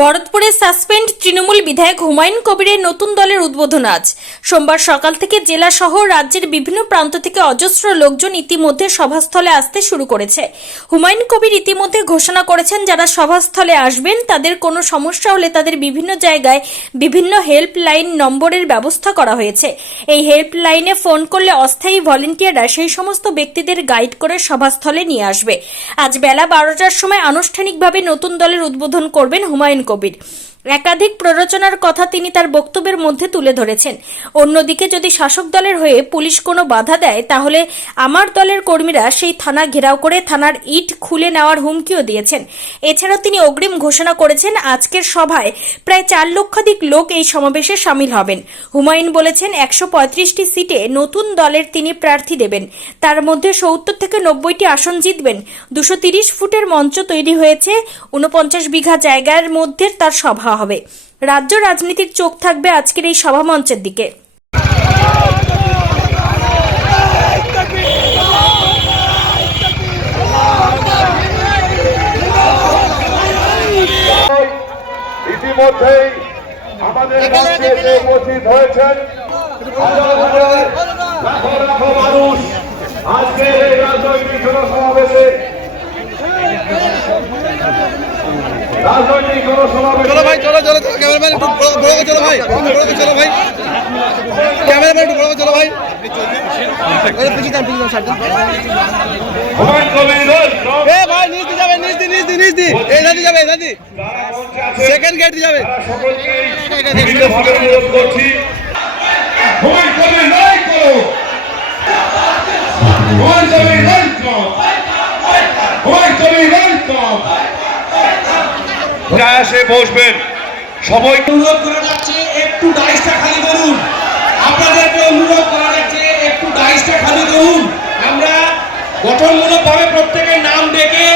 ভরতপুরে suspend Trinamool বিধায়ক হুমায়ুন কবিরের নতুন দলের উদ্বোধন আজ। সোমবার সকাল থেকে জেলা সহ রাজ্যের বিভিন্ন প্রান্ত থেকে অজস্র লোকজন ইতিমধ্যে সভাস্থলে আসতে শুরু করেছে। হুমায়ুন কবির ইতিমধ্যে ঘোষণা করেছেন, যারা সভাস্থলে আসবেন, তাদের কোনো সমস্যা হলে তাদের বিভিন্ন জায়গায় বিভিন্ন হেল্পলাইন নম্বরের ব্যবস্থা করা হয়েছে। এই হেল্পলাইনে ফোন করলে অস্থায়ী ভলেন্টিয়াররা সেই সমস্ত ব্যক্তিদের গাইড করে সভাস্থলে নিয়ে আসবে। আজ বেলা বারোটার সময় আনুষ্ঠানিকভাবে নতুন দলের উদ্বোধন করবেন হুমায়ুন কবির একাধিক প্ররোচনার কথা তিনি তার বক্তব্যের মধ্যে তুলে ধরেছেন। অন্যদিকে যদি শাসক দলের হয়ে পুলিশ কোনো বাধা দেয়, তাহলে আমার দলের কর্মীরা সেই থানা ঘেরাও করে থানার ইট খুলে নেওয়ার হুমকিও দিয়েছেন। এছাড়াও তিনি অগ্রিম ঘোষণা করেছেন, আজকের সভায় প্রায় চার লক্ষাধিক লোক এই সমাবেশে সামিল হবেন। হুমায়ুন বলেছেন, একশো পঁয়ত্রিশটি সিটে নতুন দলের তিনি প্রার্থী দেবেন। তার মধ্যে সত্তর থেকে নব্বইটি আসন জিতবেন। দুশো তিরিশ ফুটের মঞ্চ তৈরি হয়েছে। উনপঞ্চাশ বিঘা জায়গার মধ্যে তার সভা হবে। রাজ্য রাজনীতির চোখ থাকবে আজকের এই সভা মঞ্চের দিকে। ইতিমধ্যেই আমাদের মঞ্চে উপস্থিত হয়েছেন হাজার হাজার লাখো লাখো মানুষ আজকে এই রাজনৈতিক জনসমাবেশে চলো ভাই চলো চলো চলো ক্যামেরাম্যান একটু বড় চলো ভাই বড় চলো ভাই। ক্যামেরাম্যান একটু বড় চলো ভাই। ভাই নিচ দিয়ে যাবে নিচ দি নিচ দি নিচ দি এই দাদি যাবে এই দাদি সেকেন্ড গেট দিয়ে যাবে। এসে বসবেন। সবাই অনুরোধ করে যাচ্ছে, একটু ডাইসটা খালি করুন। আপনাদেরকে অনুরোধ করা যাচ্ছে, একটু ডাইসটা খালি করুন। আমরা গঠনমূলকভাবে প্রত্যেকের নাম ডেকে